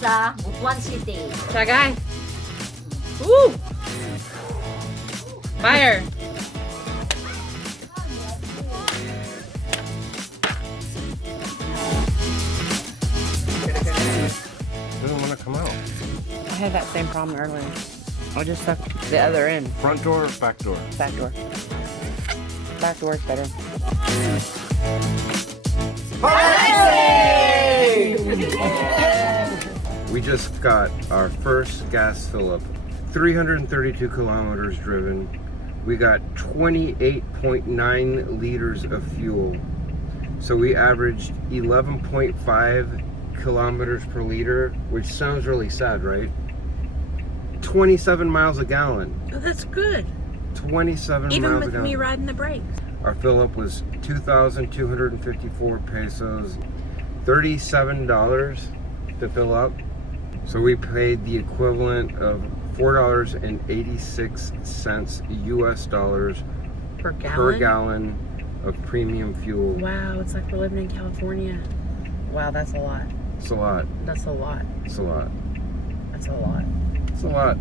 sa Butuan City. Tagay. Woo! Fire. Doesn't want to come out. I had that same problem earlier. I just stuck the other end. Front door or back door? Back door. Back door is better. We just got our first gas fill up. 332 kilometers driven. We got 28.9 liters of fuel. So we averaged 11.5 kilometers per liter, which sounds really sad, right? 27 miles a gallon. Oh, that's good. 27 Even miles a with gallon. me riding the brakes. Our fill up was 2,254 pesos, $37 to fill up. So we paid the equivalent of $4.86 US dollars Per gallon? per gallon of premium fuel. Wow, it's like we're living in California. Wow, that's a lot. It's a lot. That's a lot. It's a lot. That's a lot. It's a lot.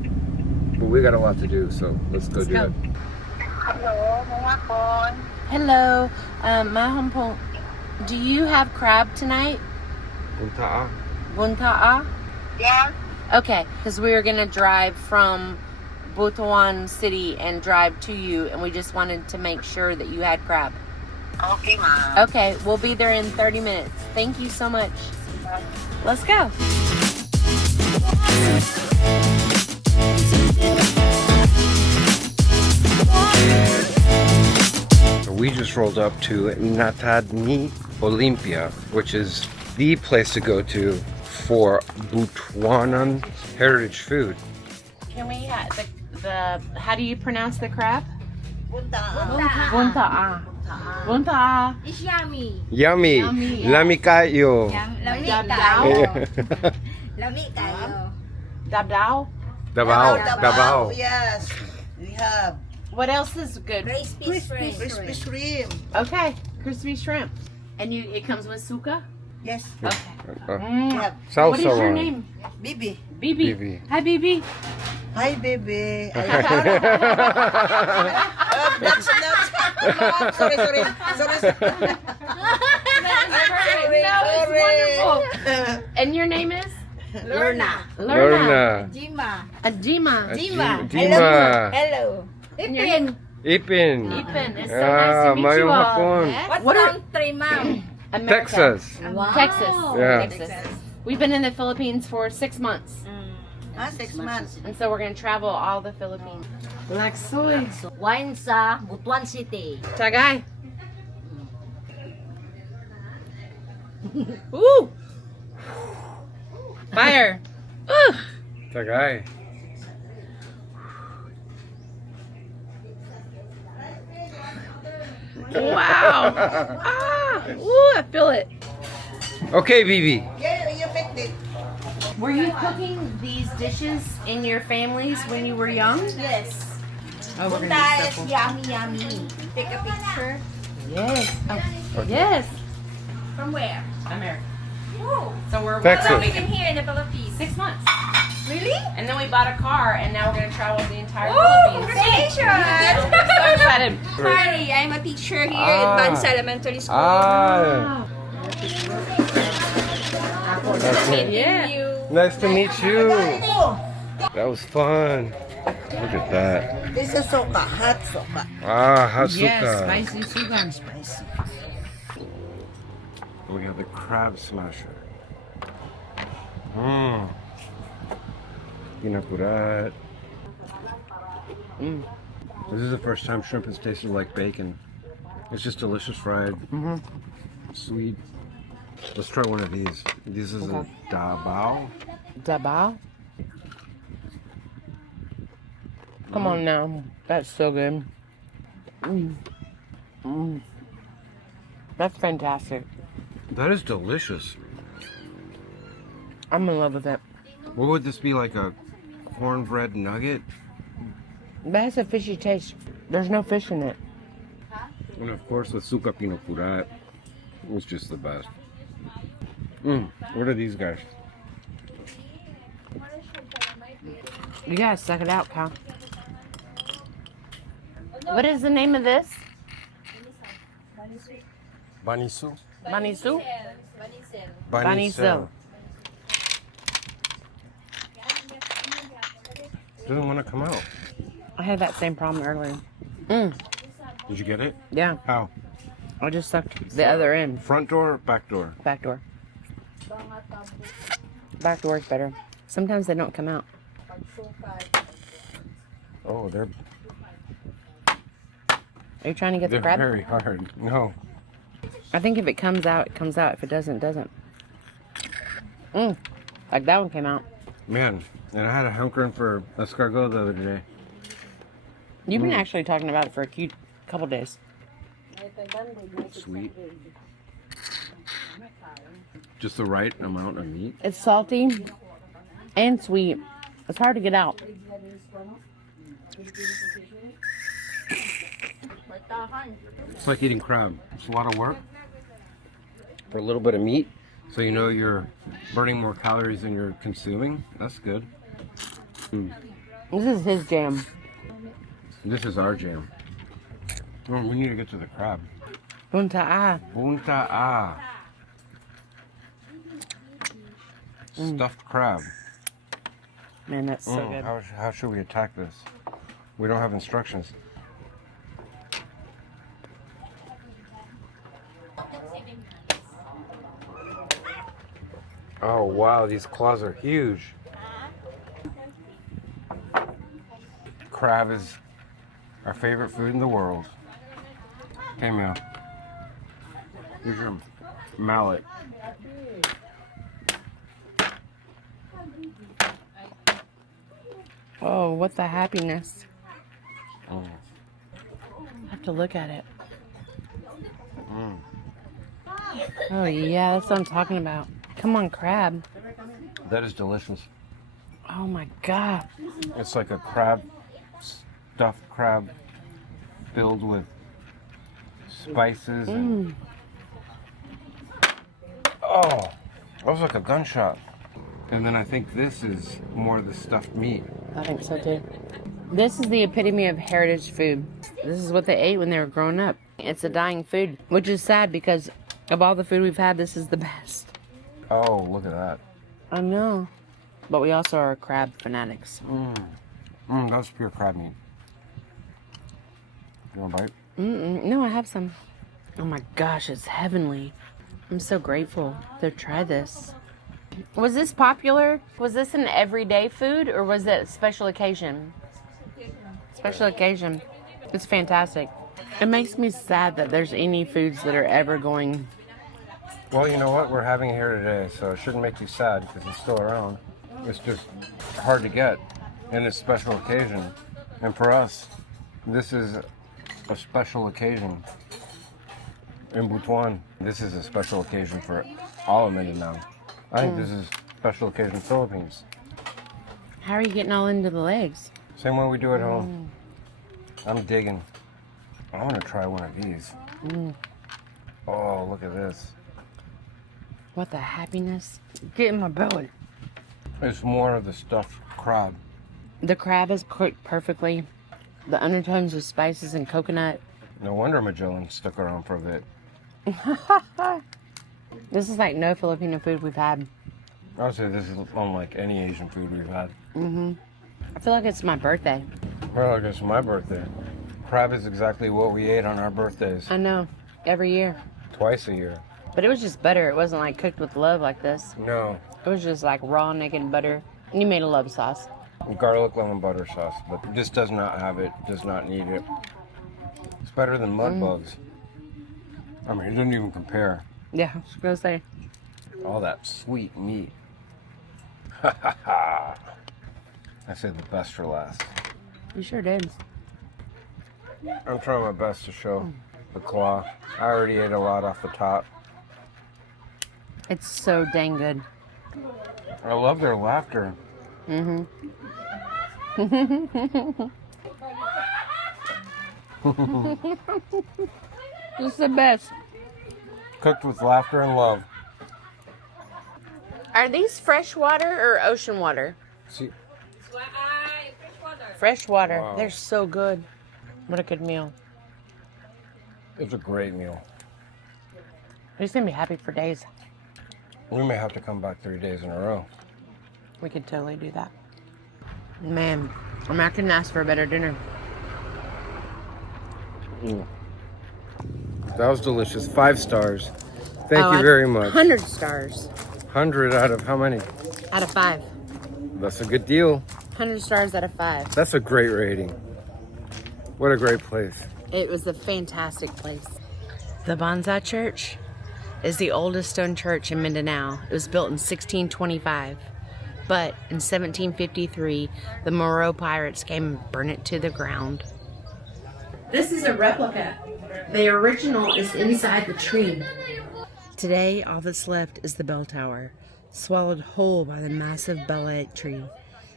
But we got a lot to do, so let's go do it. Hello, Maham po. Do you have crab tonight? Bunta'a. Bunta'a? Yes. Okay, because we were gonna drive from Butuan City and drive to you, and we just wanted to make sure that you had crab. Okay, ma'am. Okay, we'll be there in 30 minutes. Thank you so much. Let's go. So we just rolled up to Natid Ni Olympia, which is the place to go to for Butuanan heritage food. Can we have the how do you pronounce the crab? Bunta'a. Bunta'a. Bunta'a. It's yummy. Yummy. Yummy, yeah. Lami kayo. Lami Dabao. kayo. Lami kayo. Dabdao. Davao. Davao. Yes, we have What else is good? Crispy shrimp. crispy shrimp. Okay, crispy shrimp. And it comes with suka? Yes, Okay. we have Salsa. What is your one. name? Bibi. Bibi. Bibi. Hi, Bibi. Hi, baby. That's not. Sorry. No, it's wonderful. And your name is? Lorna. Lorna. Jima. Adima. Dima. Dima. Hello. Ipin. Ipin. Ipin. It's so nice to meet mayong you all. hapon. What What are- country, ma'am? America. Texas. Wow. Texas. Yeah. Texas. We've been in the Philippines for 6 months. 6 months. And so we're going to travel all the Philippines. Laksoy. Wine sa Butuan City. Tagay. Ooh. Fire. Ooh. Tagay. Wow. Ah. Ooh, I feel it. Okay, Bibi. Yeah, you picked it. Were you cooking these dishes in your families when you were young? Yes. Oh, we're Bunta'a is yummy. Take a picture. Yes. Oh. Yes. From where? America. Oh. So we're Texas. We've been here in the Philippines. 6 months. Really? And then we bought a car, and now we're going to travel the entire Oh, Philippines. congratulations! So excited. Hi, I'm a teacher here Ah. at Banisl Elementary School. Ah, Yeah. nice to meet you. That was fun. Look at that. This is soka, hot soka. Ah, hasuka. Yes, spicy sugar and spicy. We have the crab smasher. Mmm. Pinakurat. This is the first time shrimp has tasted like bacon. It's just delicious fried. Sweet. Let's try one of these. This is a dabao. Dabao? Come on now. That's so good. That's fantastic. That is delicious. I'm in love with it. What would this be, like a cornbread nugget? That has a fishy taste. There's no fish in it. And of course with suka pinakurat. It was just the best. What are these guys? You gotta suck it out, Kyle. What is the name of this? Banisl. Banisl? Banisl. Banisl. Doesn't want to come out. I had that same problem earlier. Did you get it? Yeah, How? I just sucked the other end. Front door or back door? Back door. Back door is better. Sometimes they don't come out. Oh, they're Are you trying to get the crab? very hard. No. I think if it comes out, it comes out. If it doesn't, it doesn't. Like that one came out. Man, and I had a hankering for escargot the other day. You've been actually talking about it for a cute couple days. Sweet. Just the right amount of meat. It's salty and sweet. It's hard to get out. It's like eating crab. It's a lot of work for a little bit of meat. So you know you're burning more calories than you're consuming. That's good. This is his jam. This is our jam. Oh, we need to get to the crab. Bunta'a. Bunta'a. Stuffed crab. Man, that's so good. How should we attack this? We don't have instructions. Oh wow, these claws are huge. Crab is our favorite food in the world. Okay, Mel. Here's your mallet. Oh, what the happiness. Oh. I have to look at it. Oh, yeah, that's what I'm talking about. Come on, crab. That is delicious. Oh, my God. It's like a crab, stuffed crab filled with spices. And... Oh, that was like a gunshot. And then I think this is more the stuffed meat. I think so, too. This is the epitome of heritage food. This is what they ate when they were growing up. It's a dying food, which is sad because of all the food we've had, this is the best. Oh, look at that. I know. But we also are crab fanatics. That's pure crab meat. You want a bite? No, I have some. Oh my gosh, it's heavenly. I'm so grateful to try this. Was this popular? Was this an everyday food or was it a special occasion? Special occasion. It's fantastic. It makes me sad that there's any foods that are ever going. Well, you know what? We're having it here today, so it shouldn't make you sad because it's still around. It's just hard to get, and it's a special occasion. And for us, this is a special occasion. In Butuan, this is a special occasion for all of Mindanao. I think this is a special occasion in the Philippines. How are you getting all into the legs? Same way we do at home. I'm digging. I'm gonna try one of these. Oh, look at this. What the happiness. Get in my belly. It's more of the stuffed crab. The crab is cooked perfectly. The undertones of spices and coconut. No wonder Magellan stuck around for a bit. This is like no Filipino food we've had. I'll say this is unlike any Asian food we've had. I feel like it's my birthday. Well, I guess it's my birthday. Crab is exactly what we ate on our birthdays. I know. Every year. Twice a year. But it was just butter. It wasn't like cooked with love like this. No. It was just like raw naked butter. And you made a love sauce. Garlic lemon butter sauce. But this does not have it. Does not need it. It's better than mud bugs. I mean, it doesn't even compare. Yeah, I was gonna say. All that sweet meat. Ha ha ha. I saved the best for last. You sure did. I'm trying my best to show the claw. I already ate a lot off the top. It's so dang good. I love their laughter. It's the best. Cooked with laughter and love. Are these fresh water or ocean water? See, fresh water. Wow. They're so good. What a good meal. It's a great meal. He's gonna be happy for days. We may have to come back 3 days in a row. We could totally do that. Man, I couldn't ask for a better dinner. That was delicious. 5 stars. Thank you very much. 100 stars 100 out of how many? out of 5. That's a good deal. 100 stars out of 5. That's a great rating. What a great place. It was a fantastic place. The Bunta'a Church is the oldest stone church in Mindanao. It was built in 1625. But in 1753, the Moro pirates came and burned it to the ground. This is a replica. The original is inside the tree. Today, all that's left is the bell tower, swallowed whole by the massive bellite tree.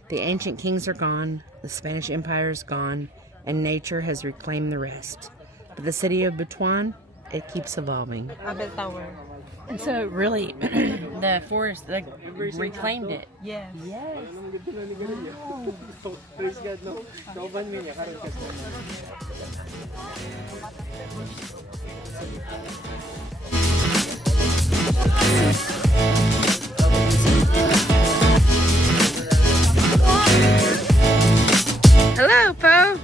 The ancient kings are gone, the Spanish Empire is gone, and nature has reclaimed the rest. But the city of Butuan, it keeps evolving. Bell tower. And so really, the forest reclaimed it. Yeah. Yes. Hello, Po.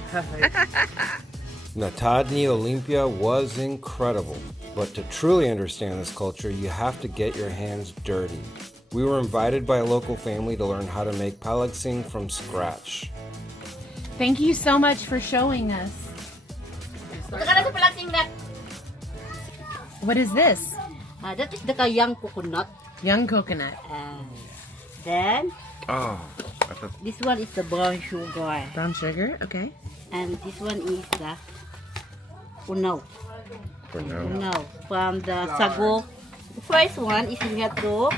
Natid Ni Olympia was incredible, but to truly understand this culture, you have to get your hands dirty. We were invited by a local family to learn how to make Palagsing from scratch. Thank you so much for showing us. What is this? That is the young coconut. Young coconut. Then Oh, this one is the brown sugar, Brown sugar, okay. and this one is the unaw. for now. Unaw from the sago. The first one is you have to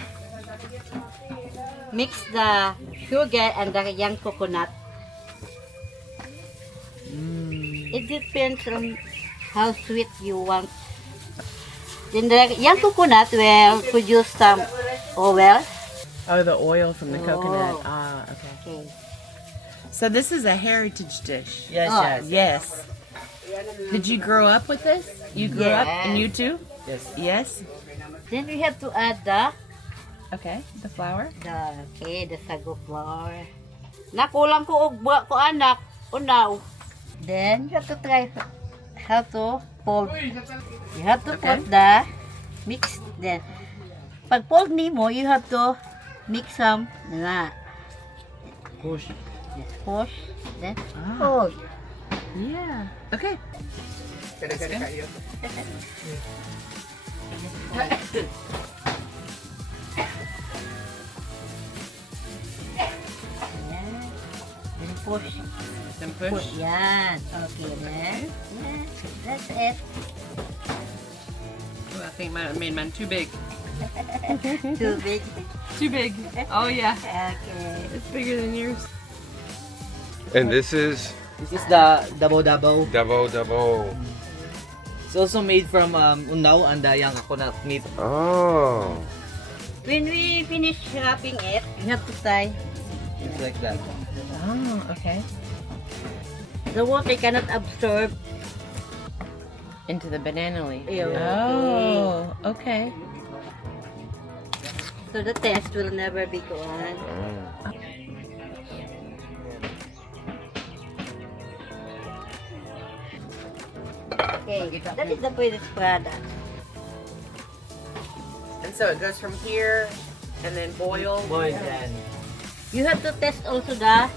mix the sugar and the young coconut. It depends on how sweet you want. Then the young coconut will produce some oil. Oh, the oil from the coconut. Oh. Ah, okay. Okay. So this is a heritage dish. Yes, Oh, yes. Did you grow up with this? You grew up, and you too? Yes. Yes. Then we have to add the Okay. The flour. the sago flour. Nakulang ko og ko anak unaw. Then you have to try how to fold. You have to Okay. put the mix. Then pag fold nimo, you have to mix some na. Push. Yes, push. Then fold. Yeah. Okay. Then push. Then Push. push. Yan. Okay, then. Yeah, that's it. Oh, I think I made mine too big. Too big. Too big. Oh yeah. Okay. It's bigger than yours. And this is This is the dabo. Dabo Dabo. It's also made from unaw and the young coconut meat. Oh. When we finish wrapping it, you have to tie. It's like that. Oh, okay. The water cannot absorb. Into the banana leaf. Ew. Oh, okay. So the taste will never be gone. Okay, that is the finished product. And so it goes from here and then boiled. Boiled and You have to test also the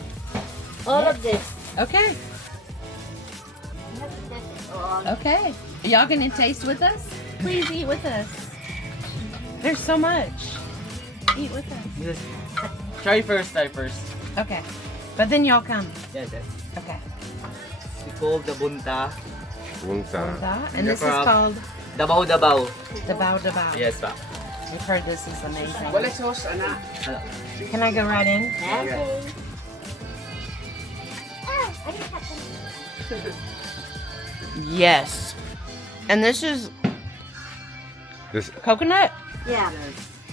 all of this. Okay. You have to test it all. Okay. Y'all gonna taste with us? Please eat with us. There's so much. Eat with us. this. Try first. Okay. But then y'all come. Yes. Okay. We call the Bunta'a. Bunta'a. And this is called Dabaw. Dabao. Yes, pa. We've heard this is amazing. Can I go right in? Okay. Yes. And this is This coconut? Yeah,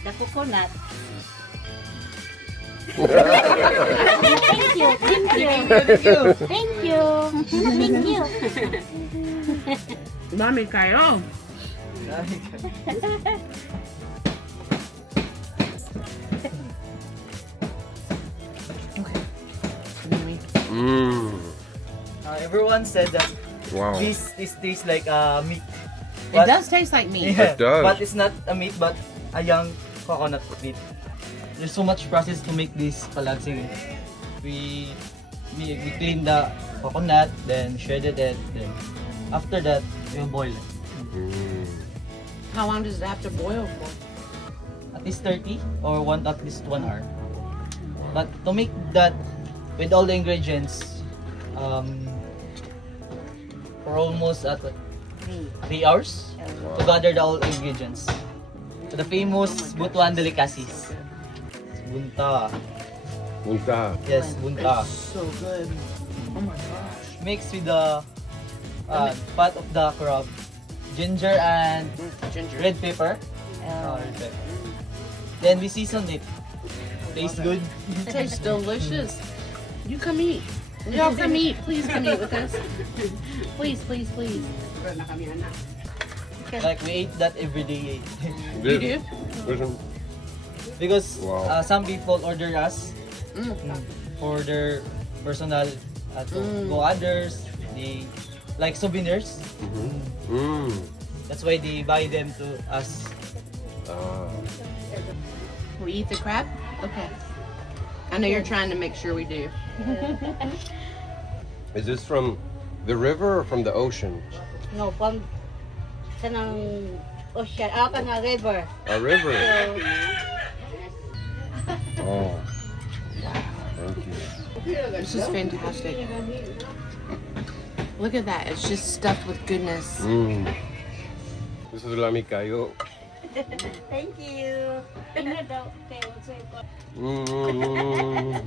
the coconut. Thank you. Thank you. Thank you. Thank you. Mami kayo. Mmm. Everyone said that Wow. this tastes like meat. It does taste like meat. Yeah, It does. But it's not a meat, but a young coconut meat. There's so much process to make this palagsing. We clean the coconut, then shredded it, then after that we boil it. Mm. How long does it have to boil for? At least 30 or at least 1 hour. But to make that with all the ingredients, for almost at 3 hours to gather the all ingredients. So the famous Butuan delicacies. Bunta'a. Bunta'a. Yes, Bunta'a. So good. Oh my gosh. Mixed with the part of the crab, ginger and Ginger. red pepper. Red pepper. Then we season it. Tastes good. It tastes delicious. You come eat. Y'all come eat. Please come eat with us. Please, please, please. Like we ate that every day. You do? Listen. Because Wow. some people order us for their personal to go others. They like souvenirs. Mm. That's why they buy them to us. We eat the crab? Okay. I know you're trying to make sure we do. Is this from the river or from the ocean? No, from kanang ocean, kanang river. A river. So, Oh. Thank you. This is fantastic. Look at that. It's just stuffed with goodness. Mm. This is lami kayo. thank you. Mm.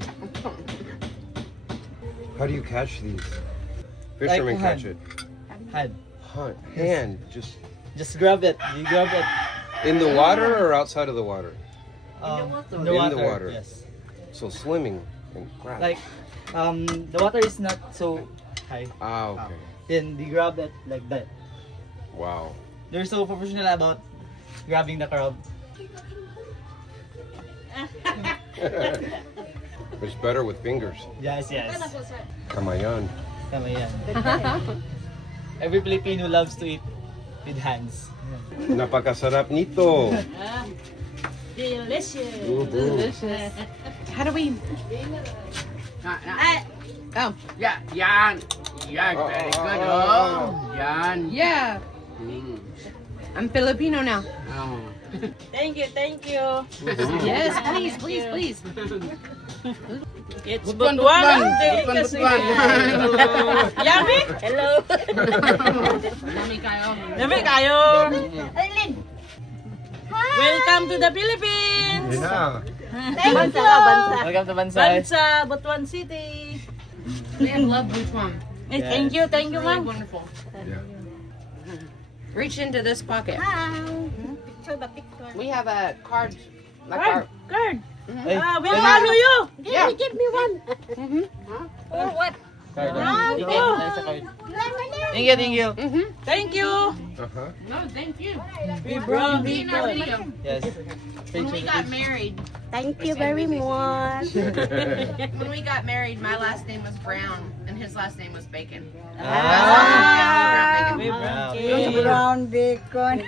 How do you catch these? Fishermen Like catch it. Hand. Hand. Just Just grab it. You grab it. in the water or outside of the water? In In the water. Yes. So swimming and grab. Like the water is not so high. Okay. Then they grab it like that. Wow. They're so professional about grabbing the crab. It's better with fingers. Yes, yes. Kamayan. Tama yan. Every Filipino loves to eat with hands. Napakasarap nito. Delicious. Delicious. How do we... Oh, Yeah, yan. Yan, very good. Oh, yan. yeah. I'm Filipino now. Oh. Thank you, thank you. Yes, please, please, please. It's Butuan, Butuan. delicacy. Yummy? Hello. Mami kayo. Dami kayo. Welcome to the Philippines. Yeah. Thank you. Welcome to Banisl. Bansa, Butuan City. We love Butuan. Hey, thank you, Really ma'am. wonderful. Yeah. Reach into this pocket. Picture ba picture? We have a card. Like Card, card. Hey, We'll follow you. Yeah. Give me one. For what? card. Wow. Ticket, there's a card. Thank you, thank you. Thank you. Uh-huh. No, thank you. We brought In our people. video. Yes. When we got married, Thank you very much. when we got married, my last name was Brown and his last name was Bacon. Ah. We Brown. Brown bacon.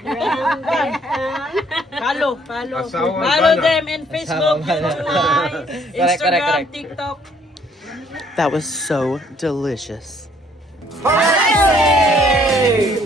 Follow Asawa Follow bana. them in Facebook, YouTube, Correct, Instagram, correct. TikTok. That was so delicious. Hey!